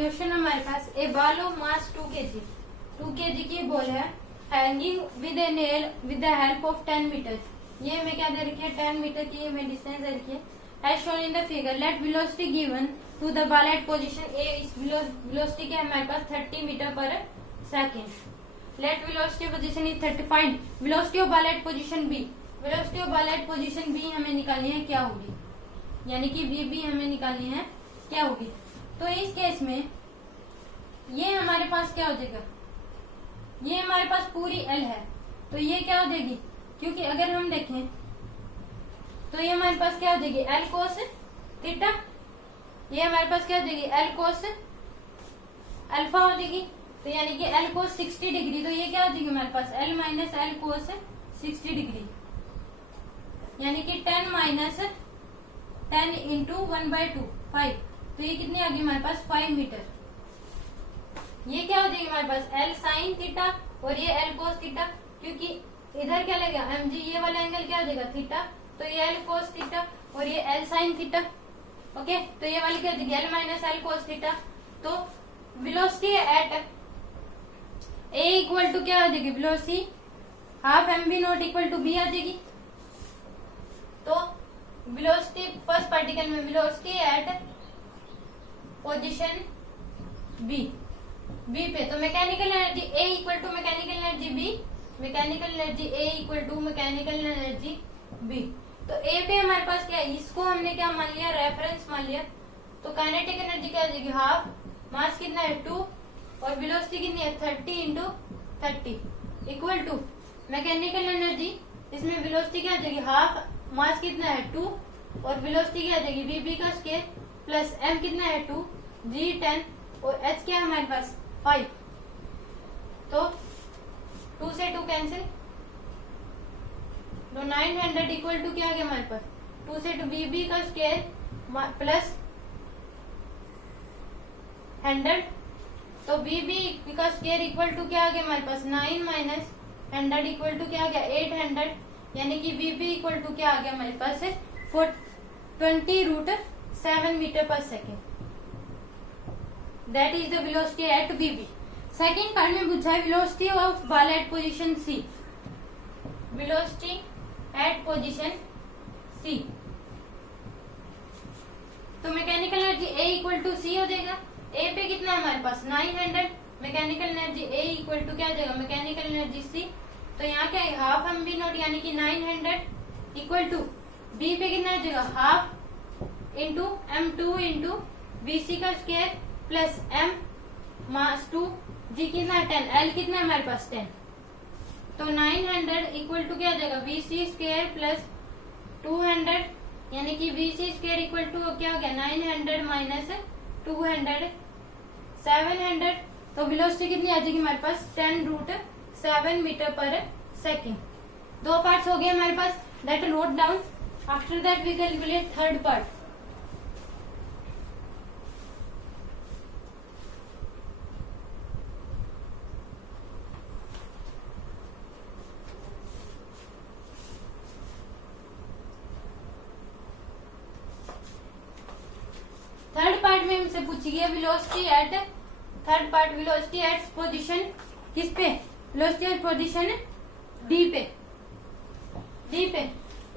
Question हमारे पास a ball of mass 2 kg की बॉल है hanging with a nail with the help of 10 metre. ये हमें क्या दे रखी है, 10 मीटर की हमें डिस्टेंस दे रखी है। As shown in the figure let velocity given to the ball at position A. इस वेलोसिटी के हमारे पास 30 मीटर पर second. Let velocity position is 30। Find velocity of ball at position B. Velocity of ball at position B हमें निकालनी है क्या होगी, यानी कि बी हमें निकालनी है क्या होगी। तो इस केस में ये हमारे पास क्या हो जाएगा, ये हमारे पास पूरी एल है तो ये क्या हो जाएगी, क्योंकि अगर हम देखें तो ये हमारे पास क्या हो जाएगी एल कोस थीटा। ये हमारे पास क्या हो जाएगी एल कोस अल्फा हो जाएगी, तो यानी कि एल कोस 60 डिग्री। तो ये क्या हो जाएगी हमारे पास एल माइनस एल कोस 60 डिग्री, यानी कि 10 माइनस 10 इंटू 1/2 5। तो ये कितनी आ गई हमारे पास 5 मीटर। ये क्या हो जाएगी हमारे पास एल साइन थीटा और ये एल कोस थीटा, क्योंकि इधर क्या लगेगा एम जी, ये वाला एंगल क्या हो जाएगा थीटा, तो ये एल कोस थीटा और ये एल साइन थीटा। ओके, तो ये वाली क्या हो जाएगी L minus L cos theta. तो velocity at A equal to क्या आ जाएगी, velocity half M B not equal to B आ जाएगी। तो वेलोसिटी फर्स्ट पार्टिकल में वेलोसिटी एट पोजीशन बी पे, तो mechanical energy A equal to mechanical energy B, mechanical energy A equal to mechanical energy B. तो A पे हमारे पास क्या है, इसको हमने क्या मान लिया रेफरेंस मान लिया। तो काइनेटिक एनर्जी क्या आ जाएगी हाफ, मास कितना है 2 और वेलोसिटी कितनी है 30 into 30 equal to mechanical energy, इसमें वेलोसिटी क्या आ जाएगी हाफ, मास कितना है 2 और वेलोसिटी क्या आ जाएगी वीबी का स्केयर प्लस एम कितना है 2 जी 10 और एच क्या है हमारे पास 5। तो 2 से 2 कैंसिल, तो 900 इक्वल टू क्या आ गया हमारे पास 2 से 2 वीबी का स्केयर प्लस 100। तो वीबी का स्केयर इक्वल टू क्या आ गया हमारे पास 9 माइनस 100 इक्वल टू क्या आ गया 800, यानी कि वीबी इक्वल टू क्या आ गया हमारे पास 20√7 मीटर पर second. That is the velocity at VB. Second part में पूछा है velocity of ball at position C. Velocity at position C, तो mechanical energy A equal to C हो जाएगा। ए पे कितना है हमारे पास 900, mechanical energy A equal to क्या हो जाएगा मैकेनिकल एनर्जी सी। तो यहाँ क्या है हाफ एम बी नॉट यानी कि 900 इक्वल टू बी पे कितना हो जाएगा half into m2 into BC का स्केयर प्लस m मास 2 जी कितना 10 एल कितना है हमारे पास 10। तो 900 इक्वल टू क्या हो जाएगा बीसी स्केयर प्लस 200, यानी कि बीसी स्केयर इक्वल टू क्या हो गया 900 माइनस 200 700। तो वेलोसिटी कितनी आ जाएगी हमारे पास 10√7 मीटर पर सेकेंड। 2 पार्ट्स हो गए हमारे पास, that note down. After that we calculate third part. Third part में हमसे पूछी गई velocity at, third part velocity at position किस पे, वेलोसिटी एट पोजीशन डी पे।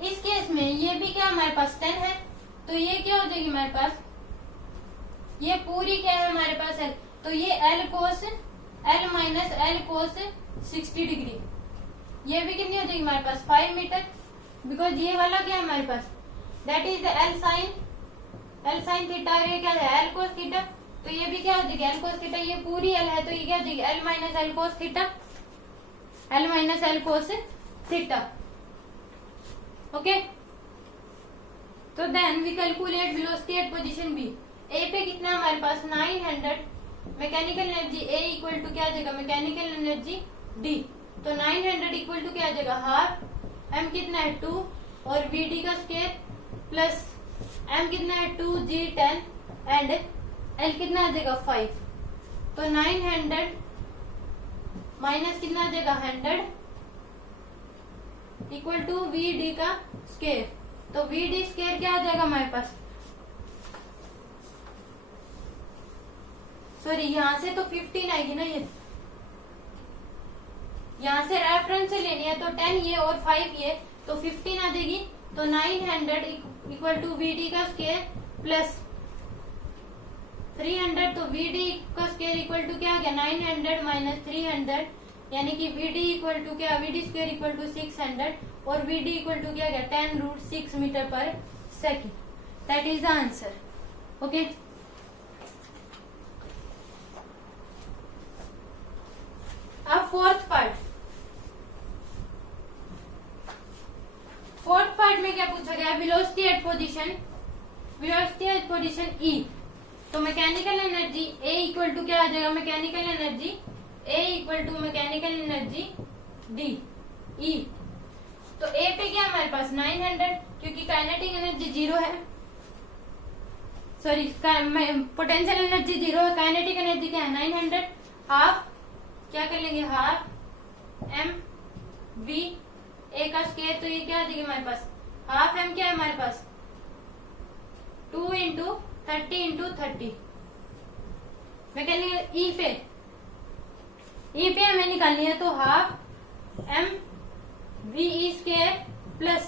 इस केस में ये भी क्या हमारे पास 10 है, तो ये क्या हो जाएगी हमारे पास, ये पूरी क्या है हमारे पास है, तो ये L cos L minus L कोस 60 डिग्री, ये भी कितनी हो जाएगी हमारे पास 5 मीटर, बिकॉज ये वाला क्या है हमारे पास that is the L sine theta, ये क्या है एल कोस थीटा। तो ये भी क्या हो जाएगी एल कोस थीटा, ये पूरी एल है तो ये क्या हो जाएगी L minus L cos theta, L minus L cos theta. Okay, तो then we calculate velocity at position B. A पे कितना हमारे पास 900, mechanical energy A equal to क्या आ जाएगा मैकेनिकल एनर्जी डी। तो 900 इक्वल टू क्या आ जाएगा हाफ एम कितना है 2 और बी डी का स्केयर प्लस एम कितना है 2 जी 10 एंड एल कितना आ जाएगा 5। तो 900 माइनस कितना आ जाएगा 100 इक्वल टू वी डी का स्केयर। तो वी डी स्केयर क्या आ जाएगा हमारे पास सॉरी यहाँ से तो 15 आएगी ना, ये यहाँ से रेफरेंस से लेनी है तो 10 ये और 5 ये, तो 15 आ जाएगी। तो 900 इक्वल टू VD का स्क्वायर प्लस 300, तो VD का स्क्वायर इक्वल टू क्या आ गया 900 माइनस 300, यानी कि VD इक्वल टू क्या, VD स्क्वायर इक्वल टू 600 और VD इक्वल टू क्या आ गया 10√6 मीटर पर second. That is the answer. Okay, अब फोर्थ पार्ट में क्या पूछा गया, वेलोसिटी एट पोजीशन E। तो mechanical energy A equal to क्या आ जाएगा, mechanical energy A equal to mechanical energy D E। तो A पे क्या हमारे पास 900, क्योंकि काइनेटिक एनर्जी 0 है, सॉरी पोटेंशियल एनर्जी 0 है, काइनेटिक एनर्जी क्या है 900। हाफ क्या कर लेंगे, हाफ mv A का स्क्वायर, तो ये क्या आ जाएगी हमारे पास, हाफ m क्या है हमारे पास 2 × 30 × 30। मैकेनिकल E पे हमें निकालनी है, तो half mve square plus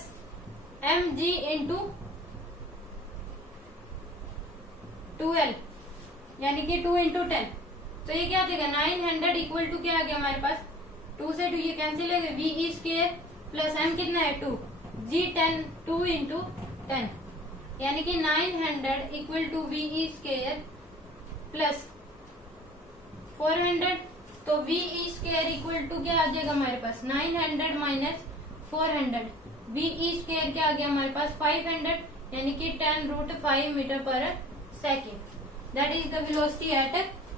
mg × 2l, यानी कि 2 × 10। तो ये क्या आ जाएगा 900 इक्वल टू क्या आ गया हमारे पास, 2 से 2 ये कैंसिल है, वी स्क्वायर प्लस m कितना है 2, g 2 × 10, यानी कि 900 equal to V square plus 400। तो वी स्क्वायर इक्वल टू क्या आ जाएगा हमारे पास 900 माइनस 400, वी स्क्वायर क्या आ गया हमारे पास 500, यानी कि 10√5 मीटर पर second. That is the velocity eight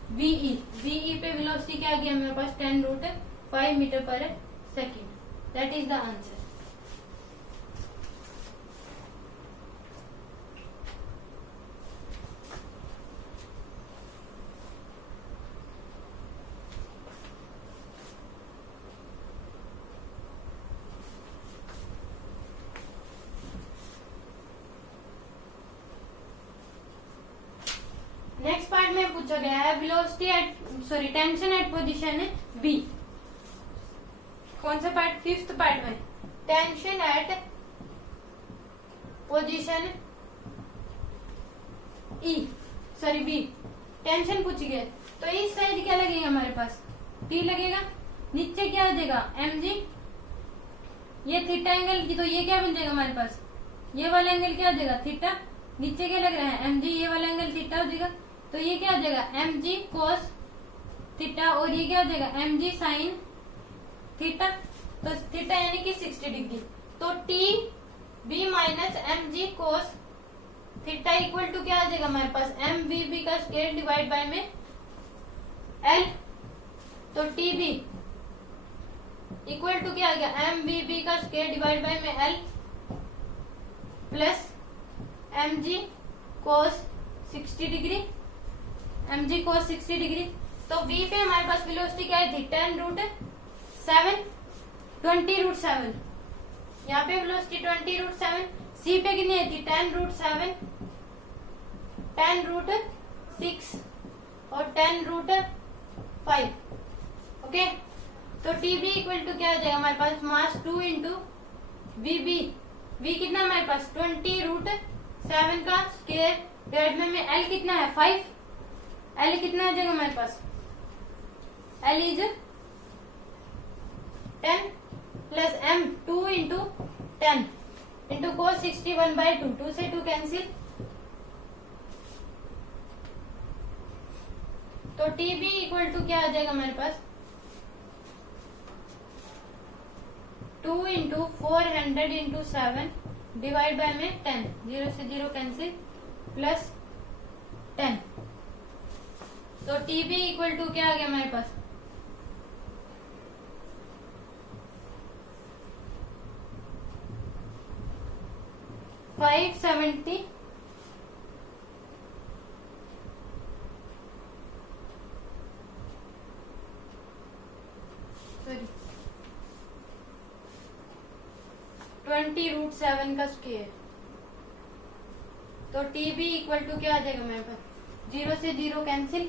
VE। VE पे वेलोसिटी क्या आ गया हमारे पास 10√5 मीटर पर second. That is the answer. Next part में पूछा गया है velocity eight tension at position B। कौन सा पार्ट, फिफ्थ पार्ट में, tension at position B। Tension पूछ गए, तो इस साइड क्या लगेगा हमारे पास T लगेगा, नीचे क्या आ जाएगा mg, ये थीटा एंगल की, तो ये क्या बन जाएगा हमारे पास, ये वाला एंगल क्या आ जाएगा थीटा, नीचे क्या लग रहा है mg, ये वाला एंगल थीटा हो जाएगा, तो ये क्या आ जाएगा mg cos थीटा, और ये क्या आ जाएगा mg sin थीटा, तो थीटा यानी कि 60 डिग्री। तो TB minus mg cos theta equal to क्या आ जाएगा हमारे पास mvb का स्क्वायर डिवाइड बाय में L। तो TB इक्वल टू क्या आ गया mvb का स्क्वायर डिवाइड बाय में L plus mg cos 60 degree, mg cos 60 degree. तो V पे हमारे पास वेलोसिटी क्या है थी 10√7, 20√7, यहाँ पे वेलोसिटी 20√7। C पे कितनी है थी 10√7, 10√6 और 10√5। ओके, तो TB इक्वल टू क्या आ जाएगा हमारे पास मास 2 × VB। V कितना हमारे पास 20√7 का स्क्वायर डिवाइड में L कितना है 5, L कितना आ जाएगा हमारे पास, L is 10 plus M 2 × 10 into cos 61/2, 2 से 2 कैंसिल। तो TB इक्वल टू क्या आ जाएगा हमारे पास 2 × 400 × 7 डिवाइड बाय में 10, 0 से 0 कैंसिल प्लस 10। तो TB इक्वल टू क्या आ गया हमारे पास 570 20√7 का स्क्वायर। तो TB इक्वल टू क्या आ जाएगा मेरे पास 0 से 0 कैंसिल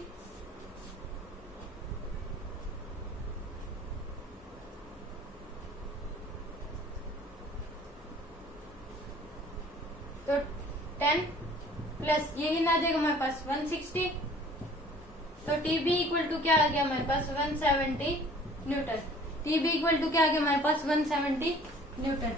ये कितना आ जाएगा हमारे पास 160। तो टीबी इक्वल टू क्या आ गया हमारे पास 170 न्यूटन। टीबी इक्वल टू क्या आ गया हमारे पास 170 न्यूटन।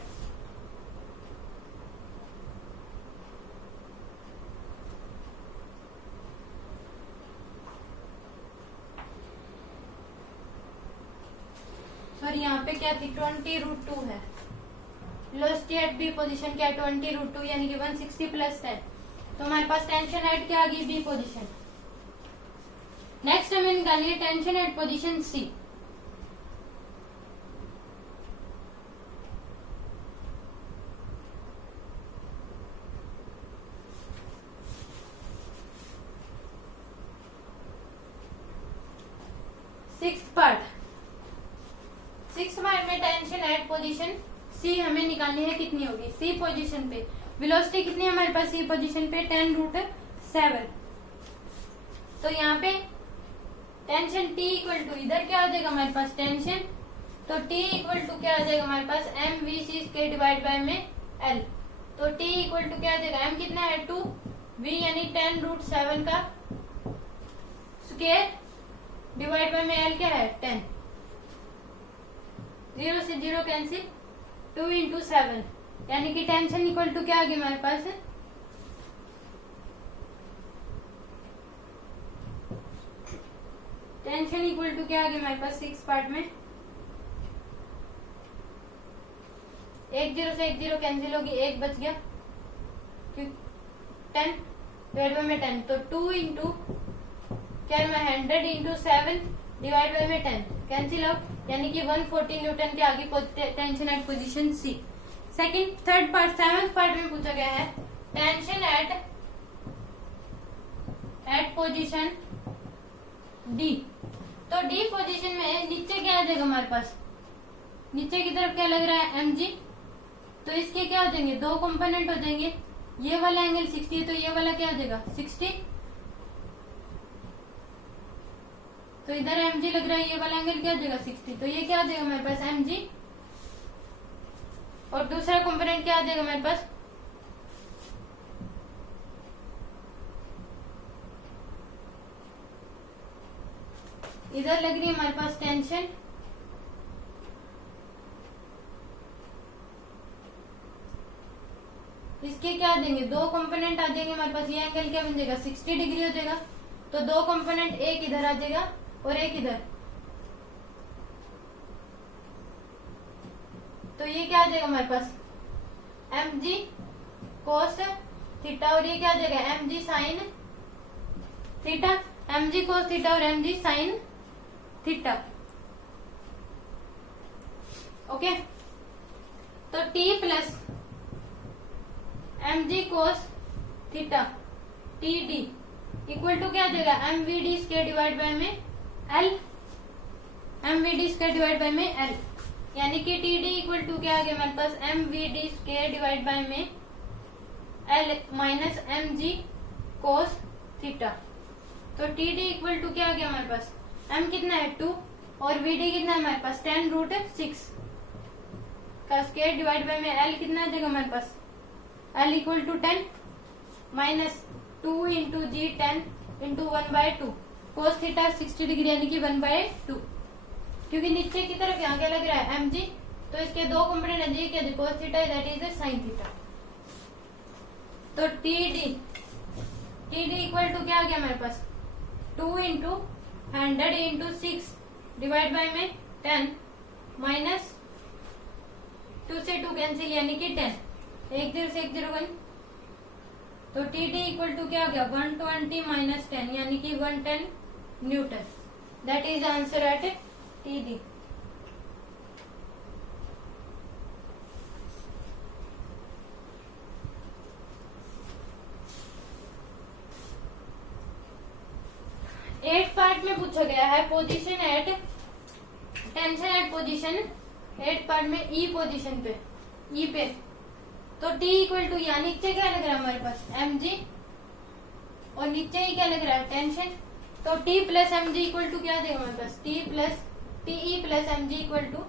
सॉरी यहाँ पे क्या थी 20√2 है। वेलोसिटी एट बी पोजीशन क्या है 20√2 यानी कि 160 + 10। तो हमारे पास टेंशन एट क्या आ गई बी पोजीशन। नेक्स्ट हमें निकालिए tension at position C. Sixth part में टेंशन एट पोजीशन सी हमें निकालनी है। कितनी होगी सी पोजीशन पे वेलोसिटी कितनी है हमारे पास सी पोजीशन पे 10√7। तो यहाँ पे टेंशन टी इक्वल टू इधर क्या आ जाएगा हमारे पास टेंशन। तो टी इक्वल टू क्या आ जाएगा हमारे पास mvc² डिवाइड बाय में l। तो टी इक्वल टू क्या आ जाएगा m कितना है 2 v यानी 10√7 का स्क्वायर डिवाइड बाय में l क्या है 10। 0 से 0 कैंसिल 2 × 7 यानी कि टेंशन इक्वल टू क्या आ गया हमारे पास टेंशन इक्वल टू क्या आ गया हमारे पास 6 पार्ट में 1 0 से 1 0 कैंसिल होगी 1 बच गया 10 डिवाइड बाय में 10। तो 2 × क्या है 100 × 7 डिवाइड बाय में 10 कैंसिल आउट यानी कि 140 न्यूटन के आगे tension at position C. Third part 7th part में पूछा गया है टेंशन एट पोजीशन डी। तो डी पोजीशन में नीचे क्या आ जाएगा हमारे पास नीचे की तरफ क्या लग रहा है mg। तो इसके क्या हो जाएंगे दो कंपोनेंट हो जाएंगे। ये वाला एंगल 60 है तो ये वाला क्या हो जाएगा 60। तो इधर mg लग रहा है ये वाला एंगल क्या हो जाएगा 60। तो ये क्या हो जाएगा हमारे पास mg और दूसरा कंपोनेंट क्या आ जाएगा हमारे पास इधर लग रही है हमारे पास टेंशन। इसके क्या आ जाएंगे दो कंपोनेंट आ जाएंगे हमारे पास। ये एंगल क्या बन जाएगा 60 डिग्री हो जाएगा। तो दो कंपोनेंट एक इधर आ जाएगा और एक इधर। तो ये क्या आ जाएगा हमारे पास mg cos थीटा और ये क्या आ जाएगा mg sin theta. mg cos theta और mg sin थीटा। ओके तो t plus mg cos theta td equal to क्या आ जाएगा mvd² डिवाइड बाय में l। mvd² डिवाइड बाय में l यानी कि td इक्वल टू क्या आ गया हमारे पास mvd² डिवाइड बाय में l minus mg cos theta. तो td इक्वल टू क्या आ गया हमारे पास m कितना है 2 और vd कितना है हमारे पास 10√6 का स्क्वायर डिवाइड बाय में l कितना आ जाएगा हमारे पास l equal to 10 minus 2 × g 10 × 1/2 cos theta 60 degree यानी कि 1/2 क्योंकि नीचे की तरफ यहाँ क्या लग रहा है mg। तो इसके दो कंपोनेंट है क्या cos theta that is sin theta. तो td इक्वल टू क्या आ गया हमारे पास 2 × 100 × 6 डिवाइड बाय में 10 माइनस 2 से 2 कैंसिल यानी कि 10 1 0 से 1 0 1। तो td इक्वल टू क्या आ गया 120 माइनस 10 यानी कि 110 newton. That is answer at td। Eight part में पूछा गया है position at tension at position 8 part में ई पोजीशन पे ई पे। तो t इक्वल टू यहाँ नीचे क्या लग रहा है हमारे पास mg और नीचे ही क्या लग रहा है टेंशन। तो t plus mg equal to क्या आ जाएगा हमारे पास TE plus mg equal to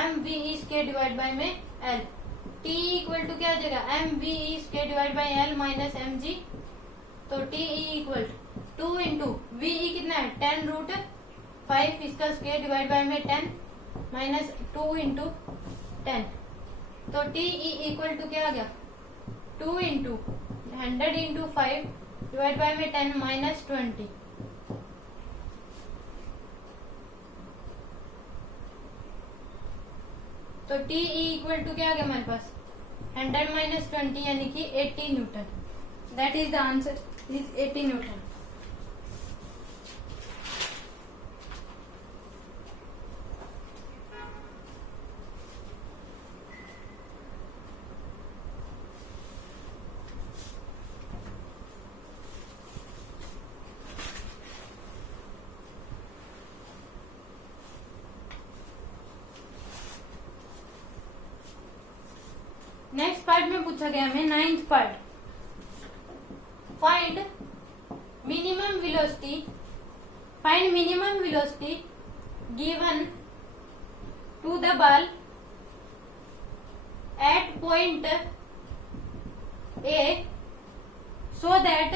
mve² divide by में l। t इक्वल टू क्या आ जाएगा mve² divide by l minus mg तो T E equal 2 into V E कितना है 10 रूट 5 इसका स्क्वायर डिवाइड बाय में 10 माइनस 2 इंटू 10 तो टी ई इक्वल टू क्या आ गया 2 इंटू 100 इंटू 5 डिवाइड बाय में 10 माइनस 20 तो टी ई इक्वल टू क्या आ गया हमारे पास 100 माइनस 20 यानी कि 80 newton that is the answer is 80 newton. Next part में पूछा गया हमें 9th part find minimum velocity given to the ball at point A so that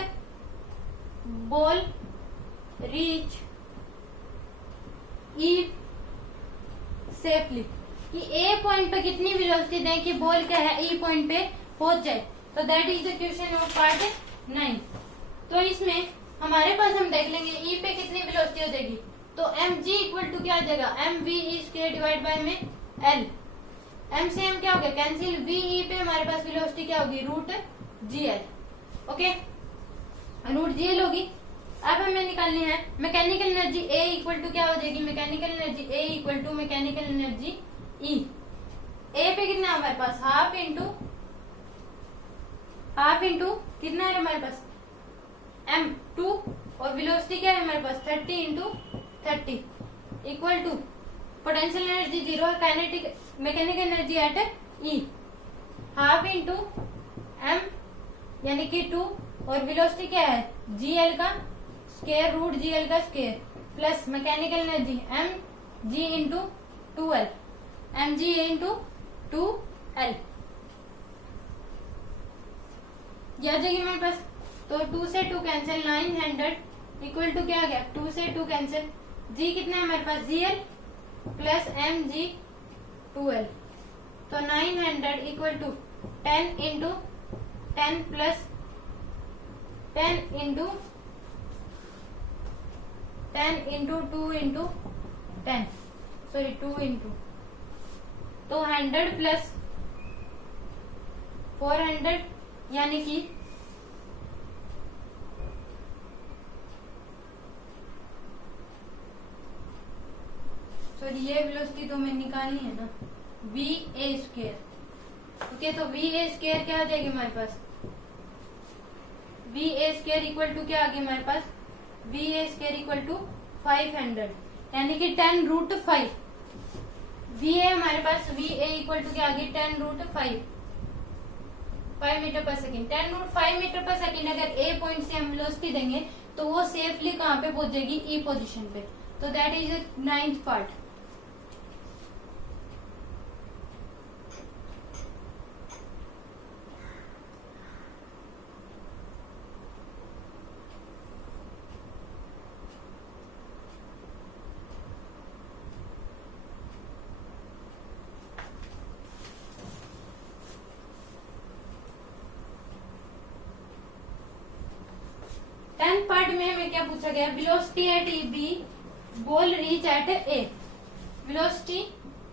ball reach E safely कि ए पॉइंट पे कितनी वेलोसिटी दें कि बॉल क्या है ई पॉइंट पे पहुंच जाए। तो that is the question of part 9। तो इसमें हमारे पास हम देख लेंगे ई पे कितनी वेलोसिटी हो जाएगी तो एम जी इक्वल टू क्या आ जाएगा M V E square divide by में एल एम से एम क्या हो गया कैंसिल वी ई पे हमारे पास वेलोसिटी क्या होगी root G L okay root G L होगी। अब हमें निकालनी है mechanical energy A equal to क्या हो जाएगी mechanical energy A equal to mechanical energy E A पे कितना हमारे पास हाफ इंटू कितना है हमारे पास एम 2 और वेलोसिटी क्या है हमारे पास 30 into 30 equal to potential energy 0 और kinetic mechanical energy at E half into M यानी कि 2 और वेलोसिटी क्या है जीएल का स्क्वायर रूट जीएल का square plus mechanical energy M G into 2एल एम जी इंटू 2एल ये आ जाएगी हमारे पास। तो 2 से 2 कैंसिल 900 इक्वल टू क्या आ गया 2 से 2 कैंसिल जी कितना है हमारे पास जीएल प्लस एम जी 2एल तो 900 equal to 10 into 10 plus 10 into 10 into 2 into 10 sorry 2 into तो 100 प्लस 400 यानी कि सॉरी ये वेलोसिटी तो मैं निकालनी है ना वी ए स्क्वायर ओके तो वी ए स्क्वायर क्या आ जाएगी हमारे पास V A square equal to क्या आ गया हमारे पास V A square equal to 500 यानी कि 10 रूट 5 वी ए हमारे पास वी ए इक्वल टू क्या आ गई 10 रूट 5 मीटर पर सेकेंड 10 रूट 5 मीटर पर सेकेंड अगर ए पॉइंट से हम वेलोसिटी देंगे तो वो सेफली कहाँ पे पहुंच जाएगी ई पोजीशन पे। तो that is 9th part. Part में हमें क्या पूछा गया velocity at E B ball reach at A velocity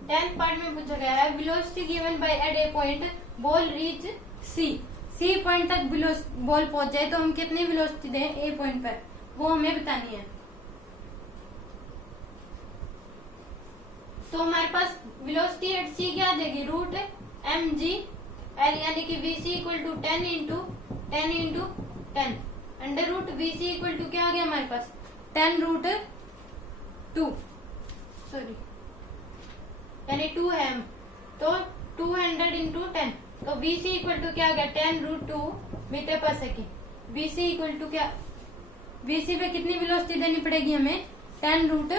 10th part में पूछा गया है velocity given by at A point ball reach C point तक बॉल पहुंच जाए तो हम कितनी वेलोसिटी दें ए पॉइंट पर वो हमें बतानी है। तो हमारे पास वेलोसिटी एट सी क्या आ जाएगी रूट एम जी एल यानी कि V C equal to 10 into 10 under root V C equal to क्या आ गया हमारे पास 10 रूट 2 सॉरी यानी 2 है तो 200 इंटू 10 तो वी सी इक्वल टू क्या आ गया 10 रूट 2 मीटर पर second V C equal to क्या वी सी पे कितनी वेलोसिटी देनी पड़ेगी हमें 10 रूट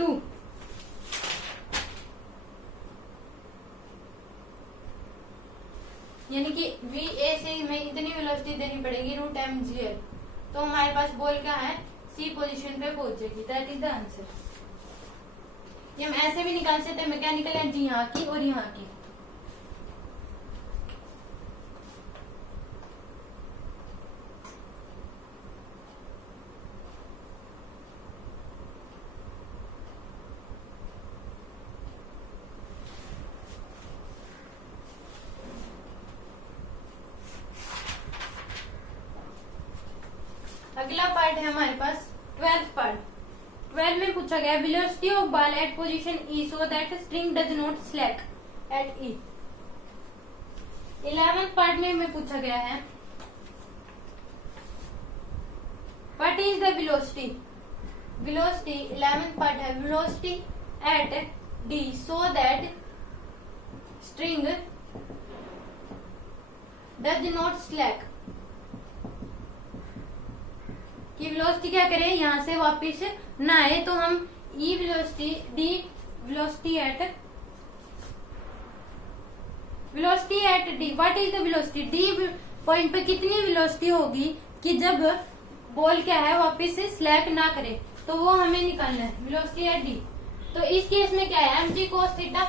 2 यानी कि वी ए से हमें इतनी वेलोसिटी देनी पड़ेगी रूट एम जी एल तो हमारे पास बॉल क्या है, सी पोजीशन पे पहुंचेगी। That is the answer. ये हम ऐसे भी निकाल सकते हैं, मैकेनिकल एनर्जी यहाँ की और यहाँ की। अगला पार्ट है हमारे पास 12th पार्ट। 12 में पूछा गया velocity of ball at position E so that string does not slack at E. 11th part में हमें पूछा गया है what is the velocity. Velocity 11th part है velocity at D so that string does not slack. कि velocity क्या करें, यहां से वापस ना आए, तो हम E velocity D velocity at D. What is the velocity, D point पे कितनी वेलोसिटी होगी कि जब बॉल क्या है वापस से स्लैक ना करे, तो वो हमें निकालना है वेलोसिटी एट डी। तो इस केस में क्या है mg cos थीटा,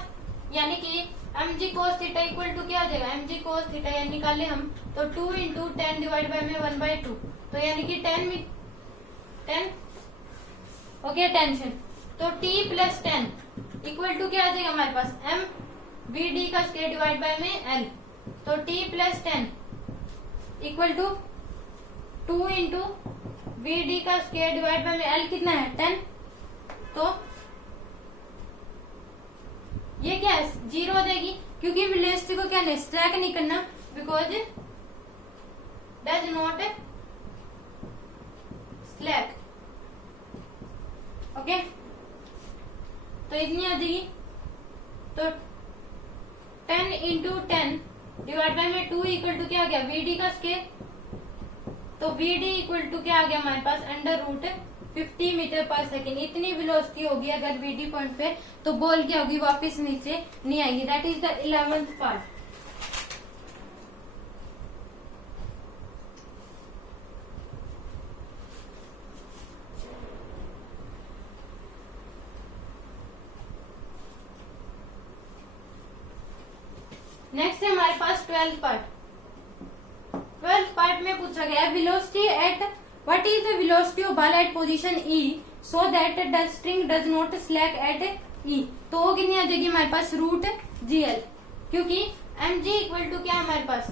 यानी कि mg cos theta equal to क्या हो जाएगा, mg cos थीटा यानी निकाले हम तो 2 इंटू 10 डिवाइड बाय में 1/2, तो यानी कि 10 ओके टेंशन। तो t प्लस 10 इक्वल टू क्या आ जाएगा हमारे पास m वी डी का स्क्वायर डिवाइड बाय में l। तो t plus 10 equal to 2 into V D का स्क्वायर डिवाइड बाय में l कितना है 10। तो ये क्या है 0 देगी, क्योंकि वेलोसिटी को क्या नहीं स्लैक नहीं करना, because does not slack. Okay तो इतनी आ जाएगी। तो 10 इंटू 10 डिवाइड बाय में 2 इक्वल टू क्या आ गया वीडी का स्क्वायर। तो वीडी इक्वल टू क्या आ गया हमारे पास √50 मीटर पर सेकेंड। इतनी वेलोसिटी होगी अगर वीडी पॉइंट पे, तो बॉल क्या होगी वापस नीचे नहीं आएगी। That is the 11th part. Next है हमारे पास 12th पार्ट। 12th पार्ट में पूछा गया velocity at what is the velocity of ball at position E so that the string does not slack at E. तो वो कितनी आ जाएगी हमारे पास √GL, क्योंकि mg इक्वल टू क्या हमारे पास